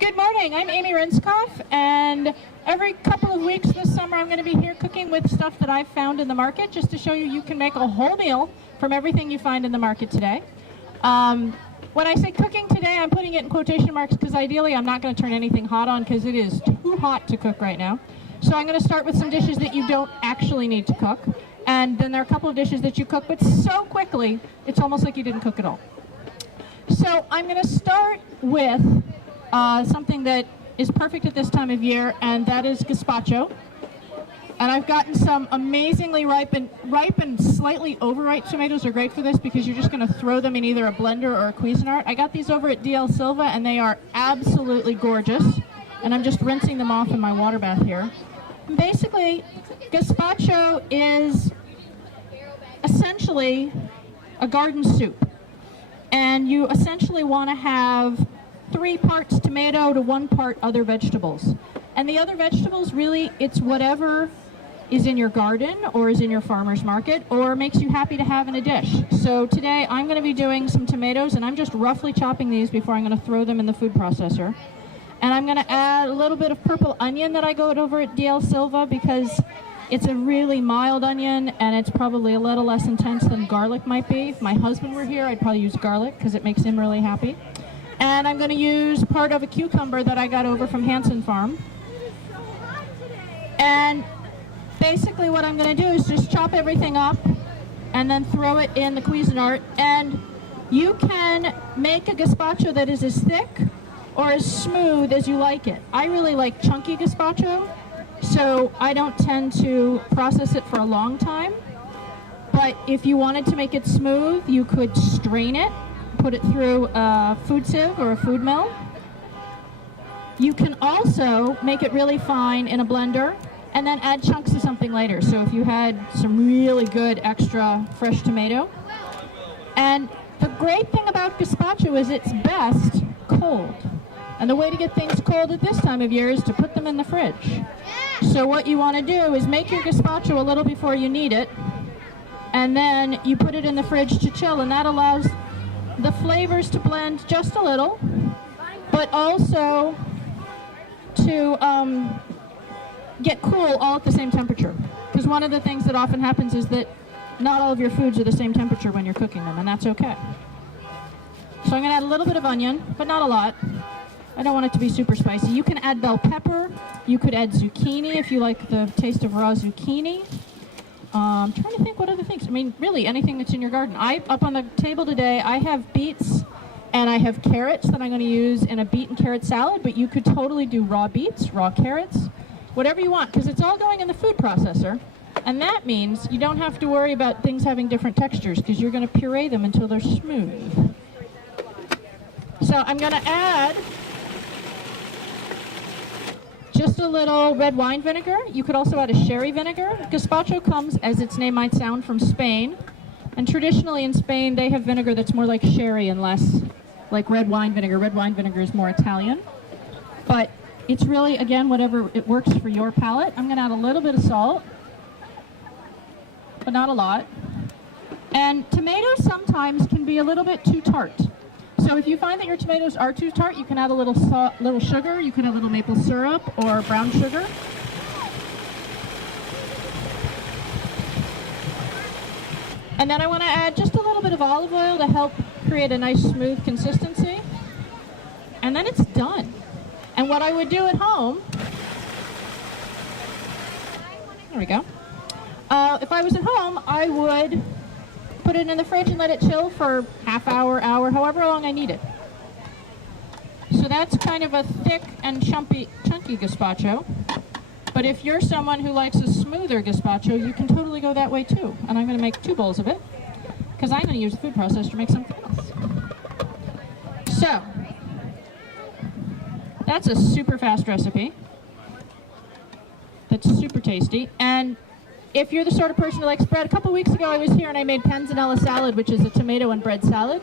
Good morning, I'm Amy Rindskopf, and every couple of weeks this summer I'm going to be here cooking with stuff that I've found in the market, just to show you you can make a whole meal from everything you find in the market today. When I say cooking today, I'm putting it in quotation marks because ideally I'm not going to turn anything hot on because it is too hot to cook right now. So I'm going to start with some dishes that you don't actually need to cook, and then there are a couple of dishes that you cook, but so quickly it's almost like you didn't cook at all. So I'm going to start with something that is perfect at this time of year, and that is gazpacho. And I've gotten some amazingly ripe and slightly overripe tomatoes are great for this because you're just going to throw them in either a blender or a Cuisinart. I got these over at DL Silva, and they are absolutely gorgeous. And I'm just rinsing them off in my water bath here. Basically, gazpacho is essentially a garden soup. And you essentially want to have 3 parts tomato to 1 part other vegetables. And the other vegetables, really, it's whatever is in your garden or is in your farmer's market or makes you happy to have in a dish. So today I'm going to be doing some tomatoes, and I'm just roughly chopping these before I'm going to throw them in the food processor. And I'm going to add a little bit of purple onion that I got over at DL Silva because it's a really mild onion and it's probably a little less intense than garlic might be. If my husband were here, I'd probably use garlic because it makes him really happy. And I'm going to use part of a cucumber that I got over from Hanson Farm. And basically what I'm going to do is just chop everything up and then throw it in the Cuisinart. And you can make a gazpacho that is as thick or as smooth as you like it. I really like chunky gazpacho, so I don't tend to process it for a long time. But if you wanted to make it smooth, you could strain it, put it through a food sieve or a food mill. You can also make it really fine in a blender and then add chunks of something later. So if you had some really good extra fresh tomato. And the great thing about gazpacho is it's best cold. And the way to get things cold at this time of year is to put them in the fridge. So what you want to do is make your gazpacho a little before you need it, and then you put it in the fridge to chill, and that allows the flavors to blend just a little, but also to get cool all at the same temperature. Because one of the things that often happens is that not all of your foods are the same temperature when you're cooking them, and that's okay. So I'm going to add a little bit of onion, but not a lot. I don't want it to be super spicy. You can add bell pepper. You could add zucchini if you like the taste of raw zucchini. I'm trying to think what other things. I mean, really, anything that's in your garden. Up on the table today, I have beets and I have carrots that I'm going to use in a beet and carrot salad, but you could totally do raw beets, raw carrots, whatever you want, because it's all going in the food processor. And that means you don't have to worry about things having different textures because you're going to puree them until they're smooth. So I'm going to add just a little red wine vinegar. You could also add a sherry vinegar. Gazpacho comes, as its name might sound, from Spain. And traditionally in Spain, they have vinegar that's more like sherry and less like red wine vinegar. Red wine vinegar is more Italian. But it's really, again, whatever it works for your palate. I'm going to add a little bit of salt, but not a lot. And tomatoes sometimes can be a little bit too tart. So if you find that your tomatoes are too tart, you can add a little salt, little sugar. You can add a little maple syrup or brown sugar. And then I want to add just a little bit of olive oil to help create a nice smooth consistency. And then it's done. And what I would do at home, there we go. If I was at home, I would put it in the fridge and let it chill for half hour, however long I need it. So that's kind of a thick and chunky gazpacho. But if you're someone who likes a smoother gazpacho, you can totally go that way too. And I'm going to make 2 bowls of it because I'm going to use the food processor to make something else. So that's a super fast recipe. That's super tasty. And if you're the sort of person who likes bread, a couple weeks ago I was here and I made panzanella salad, which is a tomato and bread salad.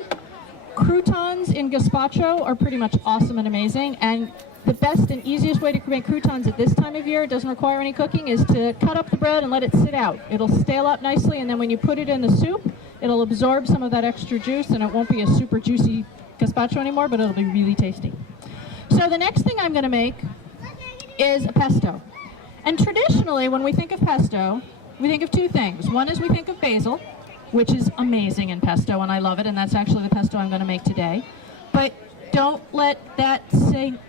Croutons in gazpacho are pretty much awesome and amazing, and the best and easiest way to make croutons at this time of year, it doesn't require any cooking, is to cut up the bread and let it sit out. It'll stale out nicely, and then when you put it in the soup, it'll absorb some of that extra juice, and it won't be a super juicy gazpacho anymore, but it'll be really tasty. So the next thing I'm going to make is a pesto. And traditionally, when we think of pesto, we think of two things. One is we think of basil, which is amazing in pesto, and I love it, and that's actually the pesto I'm going to make today. But don't let that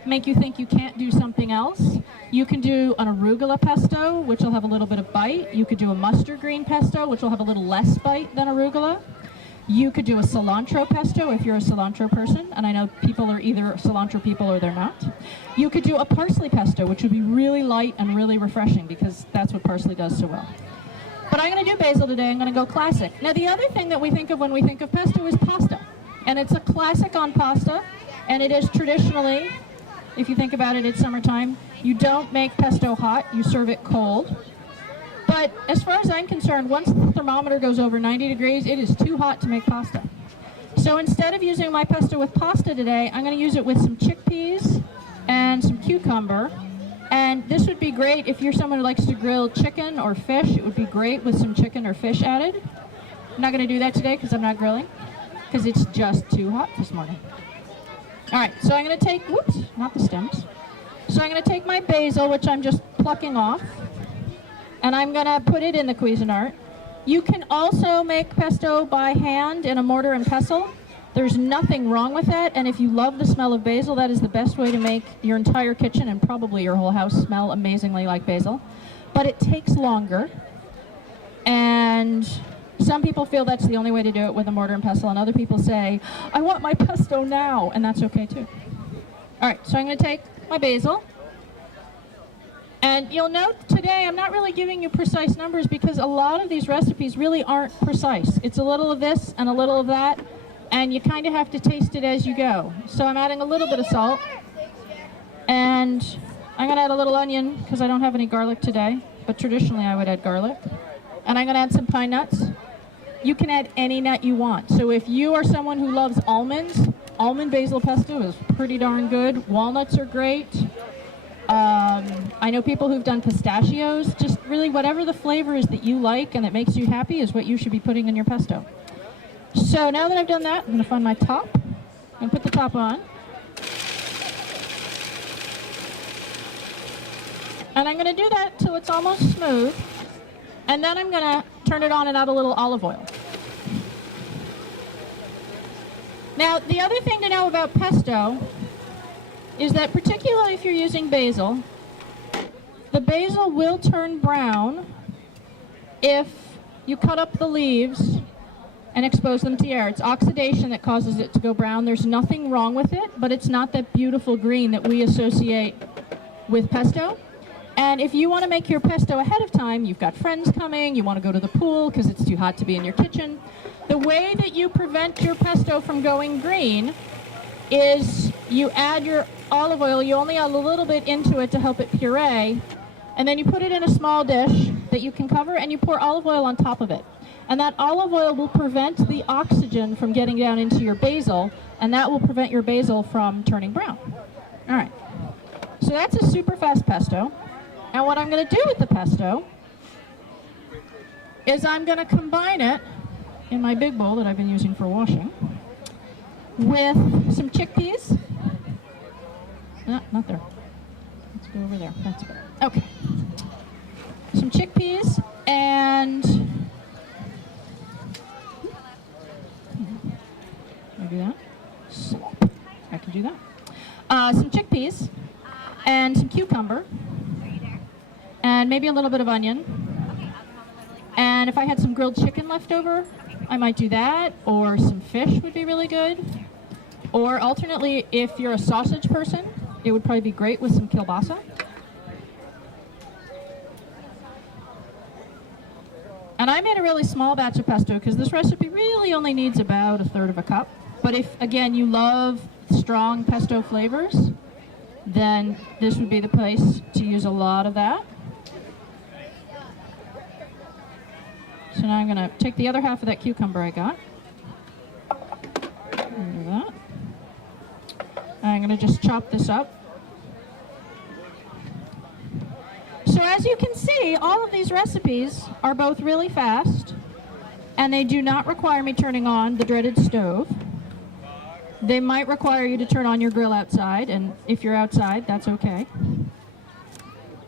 make you think you can't do something else. You can do an arugula pesto, which will have a little bit of bite. You could do a mustard green pesto, which will have a little less bite than arugula. You could do a cilantro pesto if you're a cilantro person, and I know people are either cilantro people or they're not. You could do a parsley pesto, which would be really light and really refreshing because that's what parsley does so well. But I'm going to do basil today. I'm going to go classic. Now, the other thing that we think of when we think of pesto is pasta, and it's a classic on pasta, and it is traditionally, if you think about it, it's summertime. You don't make pesto hot, you serve it cold. But as far as I'm concerned, once the thermometer goes over 90 degrees, it is too hot to make pasta. So instead of using my pesto with pasta today, I'm going to use it with some chickpeas and some cucumber. And this would be great if you're someone who likes to grill chicken or fish. It would be great with some chicken or fish added. I'm not going to do that today because I'm not grilling, because it's just too hot this morning. All right, so I'm going to take, whoops, not the stems. So I'm going to take my basil, which I'm just plucking off, and I'm going to put it in the Cuisinart. You can also make pesto by hand in a mortar and pestle. There's nothing wrong with that, and if you love the smell of basil, that is the best way to make your entire kitchen and probably your whole house smell amazingly like basil. But it takes longer, and some people feel that's the only way to do it with a mortar and pestle, and other people say, I want my pesto now, and that's okay too. All right, so I'm going to take my basil. And you'll note today I'm not really giving you precise numbers because a lot of these recipes really aren't precise. It's a little of this and a little of that, and you kind of have to taste it as you go. So I'm adding a little bit of salt, and I'm going to add a little onion because I don't have any garlic today, but traditionally I would add garlic. And I'm going to add some pine nuts. You can add any nut you want. So if you are someone who loves almonds, almond basil pesto is pretty darn good. Walnuts are great. I know people who've done pistachios. Just really whatever the flavor is that you like and that makes you happy is what you should be putting in your pesto. So now that I've done that, I'm going to find my top. I'm going to put the top on. And I'm going to do that till it's almost smooth. And then I'm going to turn it on and add a little olive oil. Now, the other thing to know about pesto is that particularly if you're using basil, the basil will turn brown if you cut up the leaves and expose them to air. It's oxidation that causes it to go brown. There's nothing wrong with it, but it's not that beautiful green that we associate with pesto. And if you want to make your pesto ahead of time, you've got friends coming, you want to go to the pool because it's too hot to be in your kitchen, the way that you prevent your pesto from going green is you add your olive oil. You only add a little bit into it to help it puree, and then you put it in a small dish that you can cover, and you pour olive oil on top of it. And that olive oil will prevent the oxygen from getting down into your basil, and that will prevent your basil from turning brown. All right, so that's a super fast pesto. And what I'm going to do with the pesto is I'm going to combine it in my big bowl that I've been using for washing with some chickpeas. No, not there. Let's go over there. That's better. Okay. Some chickpeas and can I do that? Slop. I can do that. Some chickpeas and some cucumber and maybe a little bit of onion. And if I had some grilled chicken left over, I might do that, or some fish would be really good. Or alternately, if you're a sausage person, it would probably be great with some kielbasa. And I made a really small batch of pesto because this recipe really only needs about 1/3 of a cup. But if, again, you love strong pesto flavors, then this would be the place to use a lot of that. So now I'm going to take the other half of that cucumber I got. Do that. And I'm going to just chop this up. So as you can see, all of these recipes are both really fast, and they do not require me turning on the dreaded stove. They might require you to turn on your grill outside, and if you're outside, that's okay.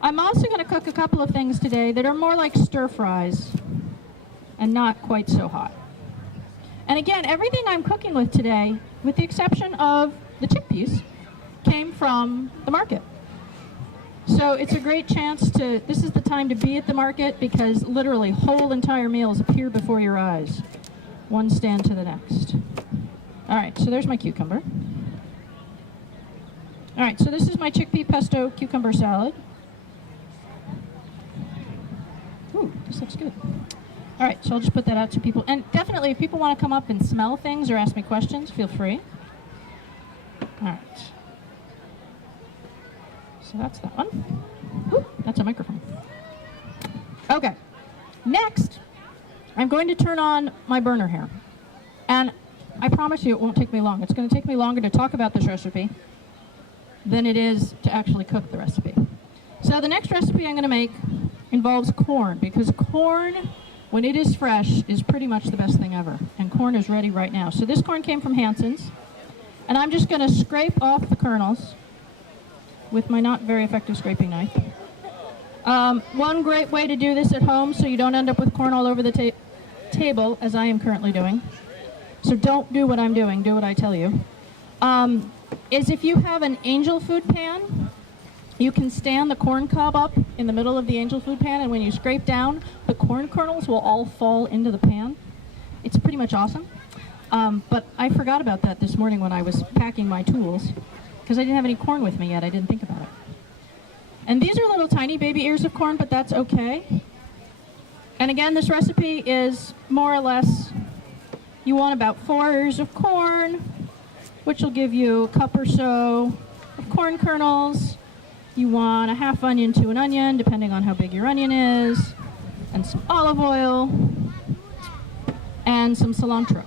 I'm also going to cook a couple of things today that are more like stir fries and not quite so hot. And again, everything I'm cooking with today, with the exception of the chickpeas, came from the market. So it's a great chance to, this is the time to be at the market because literally whole entire meals appear before your eyes. One stand to the next. All right, so there's my cucumber. All right, so this is my chickpea pesto cucumber salad. Ooh, this looks good. All right, so I'll just put that out to people. And definitely, if people want to come up and smell things or ask me questions, feel free. All right. So that's that one. Ooh, that's a microphone. Okay. Next, I'm going to turn on my burner here. And I promise you it won't take me long. It's going to take me longer to talk about this recipe than it is to actually cook the recipe. So the next recipe I'm going to make involves corn, because corn, when it is fresh, is pretty much the best thing ever. And corn is ready right now. So this corn came from Hanson's. And I'm just going to scrape off the kernels with my not very effective scraping knife. One great way to do this at home so you don't end up with corn all over the table, as I am currently doing, so don't do what I'm doing, do what I tell you, is if you have an angel food pan, you can stand the corn cob up in the middle of the angel food pan, and when you scrape down, the corn kernels will all fall into the pan. It's pretty much awesome. But I forgot about that this morning when I was packing my tools, because I didn't have any corn with me yet. I didn't think about it. And these are little tiny baby ears of corn, but that's okay. And again, this recipe is more or less, you want about 4 ears of corn, which will give you a cup or so of corn kernels. You want a half onion to an onion, depending on how big your onion is, and some olive oil, and some cilantro.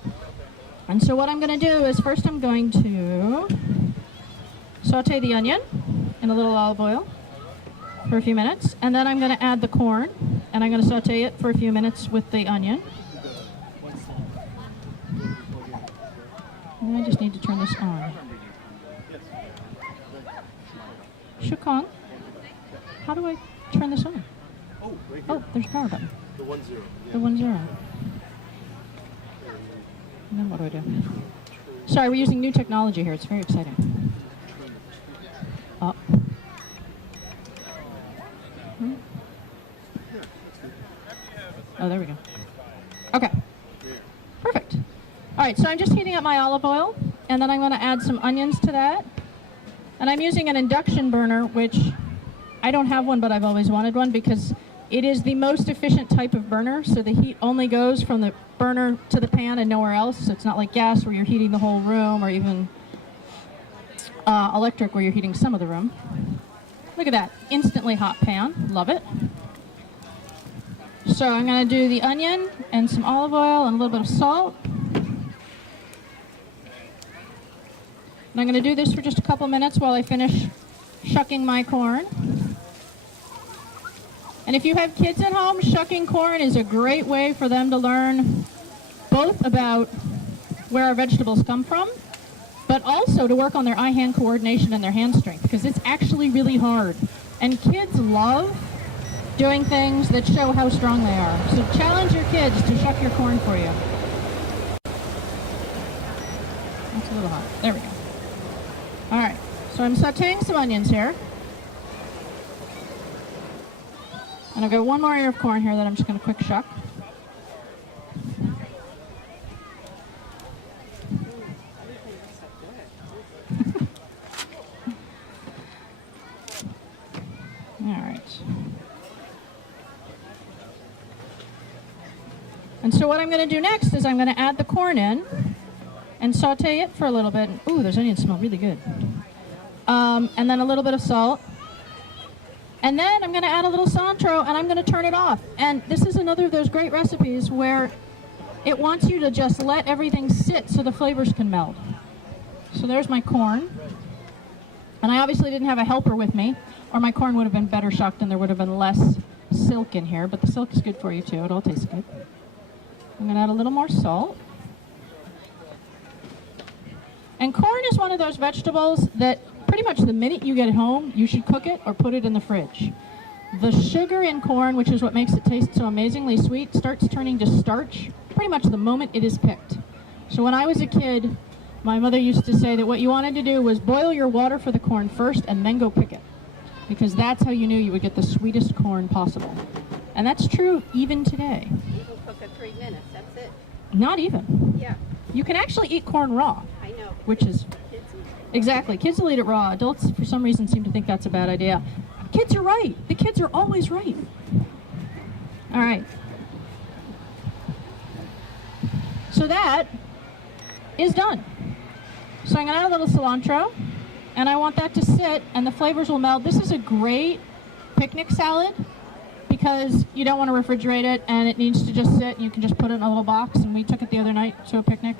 And so what I'm going to do is first I'm going to saute the onion in a little olive oil for a few minutes, and then I'm going to add the corn, and I'm going to saute it for a few minutes with the onion. And I just need to turn this on. Shukong, how do I turn this on? Oh, there's a power button. The 1-0. The 1-0. And then what do I do? Sorry, we're using new technology here. It's very exciting. Up. Oh, there we go. Okay. Perfect. All right, so I'm just heating up my olive oil, and then I'm going to add some onions to that. And I'm using an induction burner, which I don't have one, but I've always wanted one because it is the most efficient type of burner, so the heat only goes from the burner to the pan and nowhere else. So it's not like gas where you're heating the whole room, or even electric where you're heating some of the room. Look at that, instantly hot pan, love it. So I'm going to do the onion and some olive oil and a little bit of salt. And I'm going to do this for just a couple minutes while I finish shucking my corn. And if you have kids at home, shucking corn is a great way for them to learn both about where our vegetables come from, but also to work on their eye-hand coordination and their hand strength, because it's actually really hard. And kids love doing things that show how strong they are. So challenge your kids to shuck your corn for you. That's a little hot. There we go. All right, so I'm sauteing some onions here. And I've got one more ear of corn here that I'm just going to quick shuck. All right. And so what I'm going to do next is I'm going to add the corn in and saute it for a little bit. Ooh, those onions smell really good. And then a little bit of salt. And then I'm going to add a little cilantro, and I'm going to turn it off. And this is another of those great recipes where it wants you to just let everything sit so the flavors can meld. So there's my corn. And I obviously didn't have a helper with me, or my corn would have been better shucked and there would have been less silk in here. But the silk is good for you too. It all tastes good. I'm going to add a little more salt. And corn is one of those vegetables that pretty much the minute you get home, you should cook it or put it in the fridge. The sugar in corn, which is what makes it taste so amazingly sweet, starts turning to starch pretty much the moment it is picked. So when I was a kid, my mother used to say that what you wanted to do was boil your water for the corn first and then go pick it, because that's how you knew you would get the sweetest corn possible. And that's true even today. You can cook it 3 minutes, that's it. Not even. Yeah. You can actually eat corn raw. I know. Which is, Kids eat it. exactly, kids will eat it raw. Adults, for some reason, seem to think that's a bad idea. Kids are right. The kids are always right. All right. So that is done. So I'm going to add a little cilantro, and I want that to sit, and the flavors will meld. This is a great picnic salad because you don't want to refrigerate it, and it needs to just sit. You can just put it in a little box, and we took it the other night to a picnic,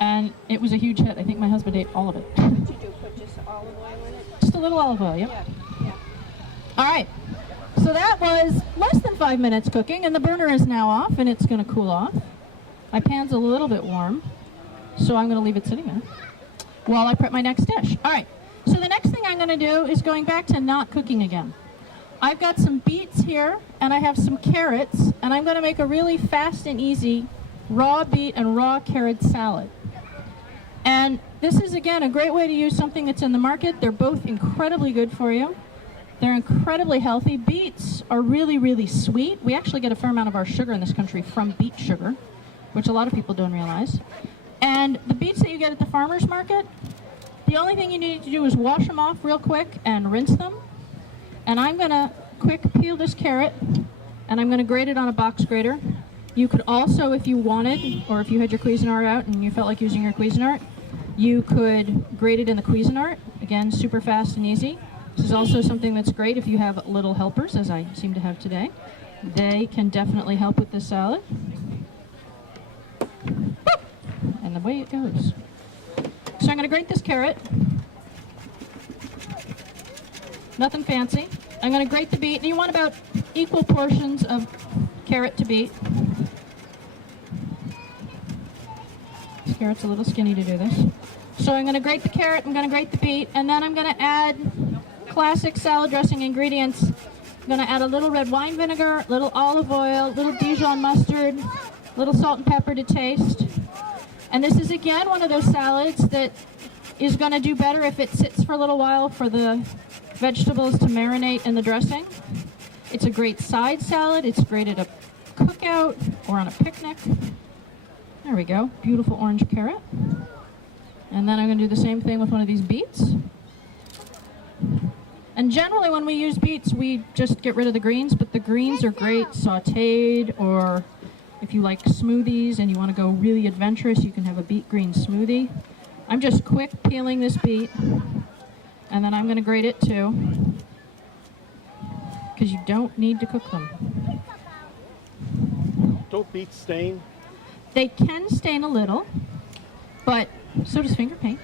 and it was a huge hit. I think my husband ate all of it. What did you do? Put just olive oil in it? Just a little olive oil, yep. Yeah. All right. So that was less than 5 minutes cooking, and the burner is now off, and it's going to cool off. My pan's a little bit warm, so I'm going to leave it sitting there while I prep my next dish. All right, so the next thing I'm going to do is going back to not cooking again. I've got some beets here, and I have some carrots, and I'm going to make a really fast and easy raw beet and raw carrot salad. And this is, again, a great way to use something that's in the market. They're both incredibly good for you. They're incredibly healthy. Beets are really, really sweet. We actually get a fair amount of our sugar in this country from beet sugar, which a lot of people don't realize. And the beets that you get at the farmer's market, the only thing you need to do is wash them off real quick and rinse them. And I'm going to quick peel this carrot, and I'm going to grate it on a box grater. You could also, if you wanted, or if you had your Cuisinart out and you felt like using your Cuisinart, you could grate it in the Cuisinart. Again, super fast and easy. This is also something that's great if you have little helpers, as I seem to have today. They can definitely help with this salad. And the way it goes. So I'm going to grate this carrot. Nothing fancy. I'm going to grate the beet. And you want about equal portions of carrot to beet. This carrot's a little skinny to do this. So I'm going to grate the carrot, I'm going to grate the beet, and then I'm going to add classic salad dressing ingredients. I'm going to add a little red wine vinegar, a little olive oil, a little Dijon mustard, a little salt and pepper to taste. And this is, again, one of those salads that is going to do better if it sits for a little while for the vegetables to marinate in the dressing. It's a great side salad. It's great at a cookout or on a picnic. There we go. Beautiful orange carrot. And then I'm going to do the same thing with one of these beets. And generally when we use beets, we just get rid of the greens, but the greens are great sautéed, or if you like smoothies and you want to go really adventurous, you can have a beet green smoothie. I'm just quick peeling this beet, and then I'm going to grate it too, because you don't need to cook them. Don't beets stain? They can stain a little, but so does finger paint.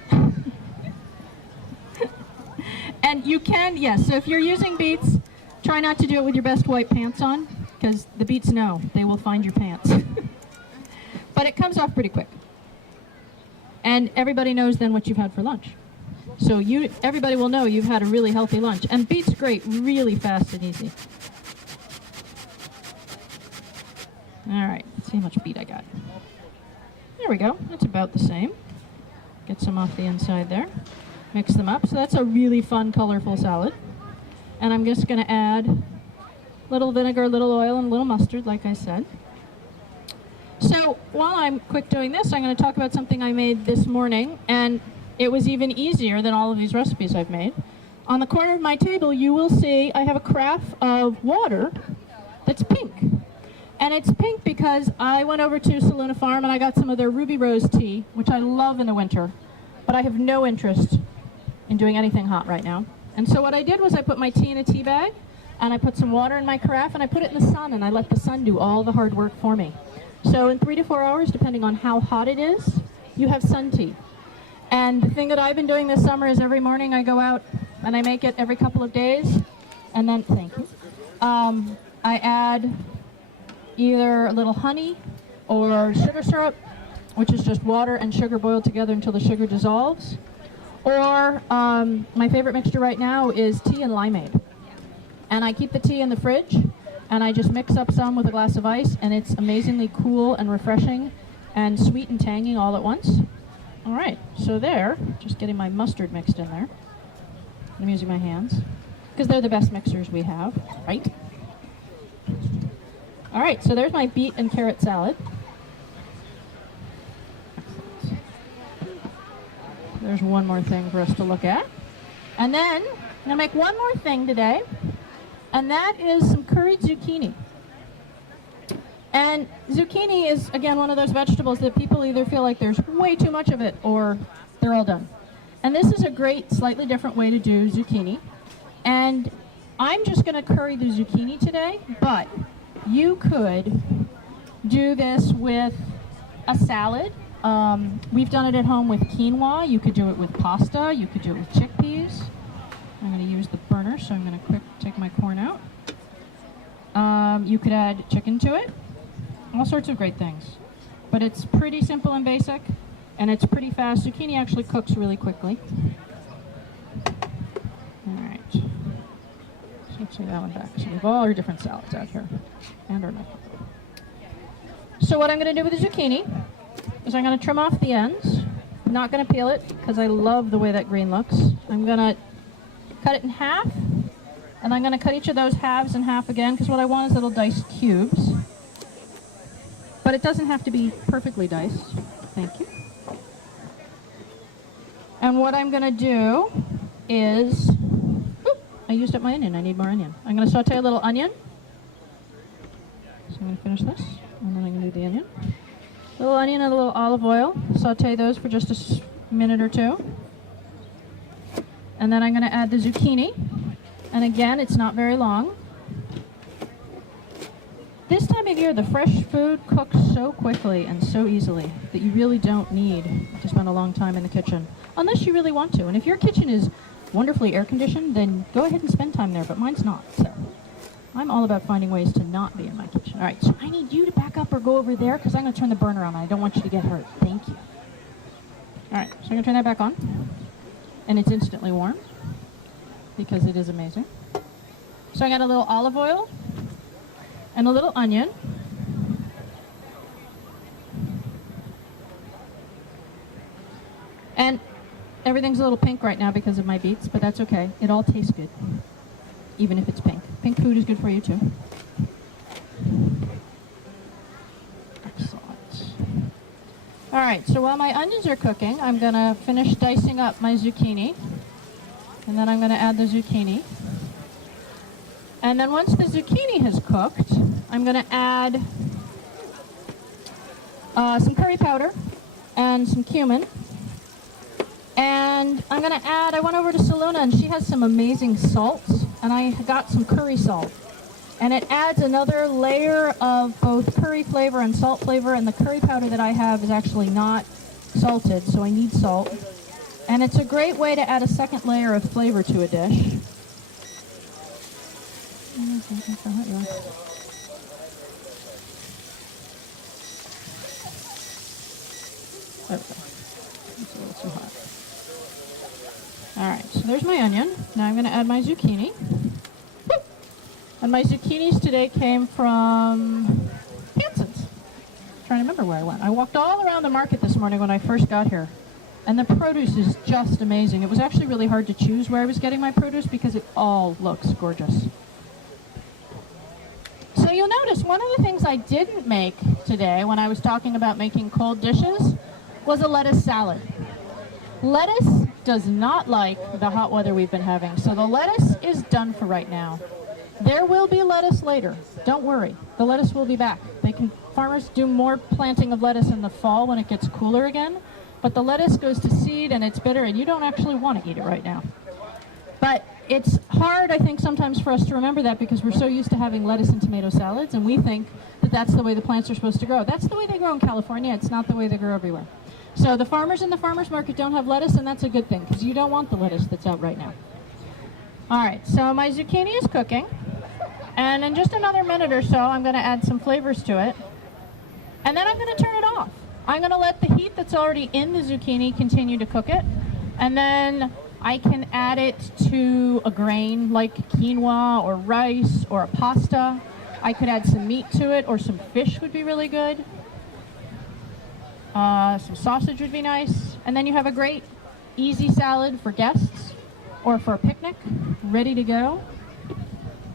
And you can, yes, so if you're using beets, try not to do it with your best white pants on, because the beets know they will find your pants. But it comes off pretty quick. And everybody knows then what you've had for lunch. So everybody will know you've had a really healthy lunch. And beets grate really fast and easy. All right, let's see how much beet I got. There we go, that's about the same. Get some off the inside there. Mix them up. So that's a really fun, colorful salad. And I'm just going to add a little vinegar, a little oil, and a little mustard, like I said. So while I'm quick doing this, I'm going to talk about something I made this morning, and it was even easier than all of these recipes I've made. On the corner of my table, you will see I have a carafe of water that's pink. And it's pink because I went over to Saluna Farm and I got some of their Ruby Rose tea, which I love in the winter, but I have no interest in doing anything hot right now. And so what I did was I put my tea in a tea bag, and I put some water in my carafe, and I put it in the sun, and I let the sun do all the hard work for me. So in 3 to 4 hours, depending on how hot it is, you have sun tea. And the thing that I've been doing this summer is every morning I go out and I make it every couple of days, and then, thank you, I add either a little honey or sugar syrup which is just water and sugar boiled together until the sugar dissolves. Or my favorite mixture right now is tea and limeade. And I keep the tea in the fridge, and I just mix up some with a glass of ice, and it's amazingly cool and refreshing and sweet and tangy all at once. All right, so there, just getting my mustard mixed in there. I'm using my hands, because they're the best mixers we have, right? All right, so there's my beet and carrot salad. There's one more thing for us to look at. And then, I'm gonna make one more thing today, and that is some curried zucchini. And zucchini is, again, one of those vegetables that people either feel like there's way too much of it or they're all done. And this is a great, slightly different way to do zucchini. And I'm just gonna curry the zucchini today, but you could do this with a salad. We've done it at home with quinoa. You could do it with pasta. You could do it with chickpeas. I'm going to use the burner, so I'm going to quick take my corn out. You could add chicken to it. All sorts of great things. But it's pretty simple and basic, and it's pretty fast. Zucchini actually cooks really quickly. All right. So let's take that one back. So we have all our different salads out here, and our milk. So what I'm going to do with the zucchini is I'm going to trim off the ends. I'm not going to peel it because I love the way that green looks. I'm going to cut it in half, and I'm going to cut each of those halves in half again because what I want is little diced cubes. But it doesn't have to be perfectly diced. Thank you. And what I'm going to do is, I used up my onion. I need more onion. I'm going to saute a little onion. So I'm going to finish this, and then I'm going to do the onion. A little onion and a little olive oil. Saute those for just a minute or two. And then I'm going to add the zucchini. And again, it's not very long. This time of year, the fresh food cooks so quickly and so easily that you really don't need to spend a long time in the kitchen, unless you really want to. And if your kitchen is wonderfully air-conditioned, then go ahead and spend time there, but mine's not. So I'm all about finding ways to not be in my kitchen. All right, so I need you to back up or go over there because I'm going to turn the burner on. I don't want you to get hurt. Thank you. All right, so I'm going to turn that back on. And it's instantly warm because it is amazing. So I got a little olive oil and a little onion. And everything's a little pink right now because of my beets, but that's okay. It all tastes good, even if it's pink. Pink food is good for you too. Excellent. All right, so while my onions are cooking, I'm going to finish dicing up my zucchini. And then I'm going to add the zucchini. And then once the zucchini has cooked, I'm going to add some curry powder and some cumin. And I'm going to add, I went over to Saluna and she has some amazing salts, and I got some curry salt. And it adds another layer of both curry flavor and salt flavor, and the curry powder that I have is actually not salted, so I need salt. And it's a great way to add a second layer of flavor to a dish. There we go. It's a little too hot. All right, so there's my onion. Now I'm going to add my zucchini. Woo! And my zucchinis today came from Hanson's. I'm trying to remember where I went. I walked all around the market this morning when I first got here. And the produce is just amazing. It was actually really hard to choose where I was getting my produce because it all looks gorgeous. So you'll notice one of the things I didn't make today when I was talking about making cold dishes was a lettuce salad. Lettuce does not like the hot weather we've been having, so the lettuce is done for right now. There will be lettuce later. Don't worry. The lettuce will be back. Farmers do more planting of lettuce in the fall when it gets cooler again, but the lettuce goes to seed and it's bitter and you don't actually want to eat it right now. But it's hard, I think, sometimes for us to remember that because we're so used to having lettuce and tomato salads, and we think that that's the way the plants are supposed to grow. That's the way they grow in California. It's not the way they grow everywhere. So the farmers in the farmers market don't have lettuce, and that's a good thing because you don't want the lettuce that's out right now. All right, so my zucchini is cooking, and in just another minute or so, I'm going to add some flavors to it, and then I'm going to turn it off. I'm going to let the heat that's already in the zucchini continue to cook it, and then I can add it to a grain like quinoa or rice or a pasta. I could add some meat to it, or some fish would be really good. Some sausage would be nice. And then you have a great easy salad for guests or for a picnic, ready to go.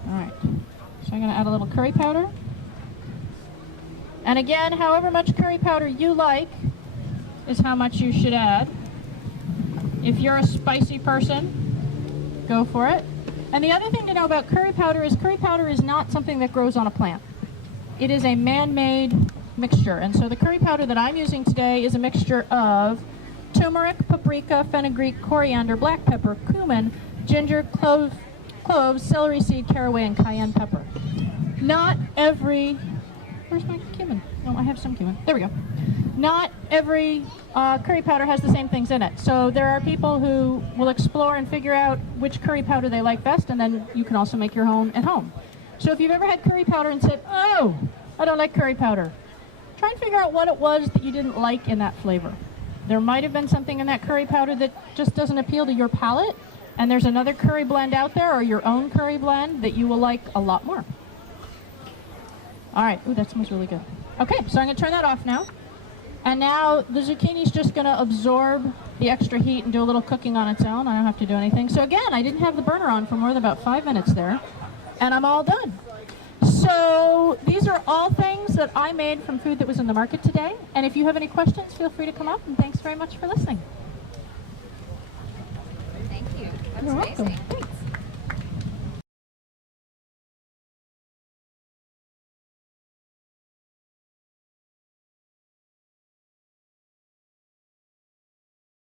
All right, so I'm going to add a little curry powder. And again, however much curry powder you like is how much you should add. If you're a spicy person, go for it. And the other thing to know about curry powder is not something that grows on a plant. It is a man-made mixture. And so the curry powder that I'm using today is a mixture of turmeric, paprika, fenugreek, coriander, black pepper, cumin, ginger, cloves, celery seed, caraway, and cayenne pepper. Not every... Where's my cumin? Oh, I have some cumin. There we go. Not every curry powder has the same things in it. So there are people who will explore and figure out which curry powder they like best, and then you can also make your own at home. So if you've ever had curry powder and said, oh, I don't like curry powder, try and figure out what it was that you didn't like in that flavor. There might have been something in that curry powder that just doesn't appeal to your palate, and there's another curry blend out there, or your own curry blend, that you will like a lot more. All right, ooh, that smells really good. Okay, so I'm gonna turn that off now. And now the zucchini's just gonna absorb the extra heat and do a little cooking on its own. I don't have to do anything. So again, I didn't have the burner on for more than about 5 minutes there, and I'm all done. So these are all things that I made from food that was in the market today. And if you have any questions, feel free to come up, and thanks very much for listening. Thank you. That was You're amazing. welcome.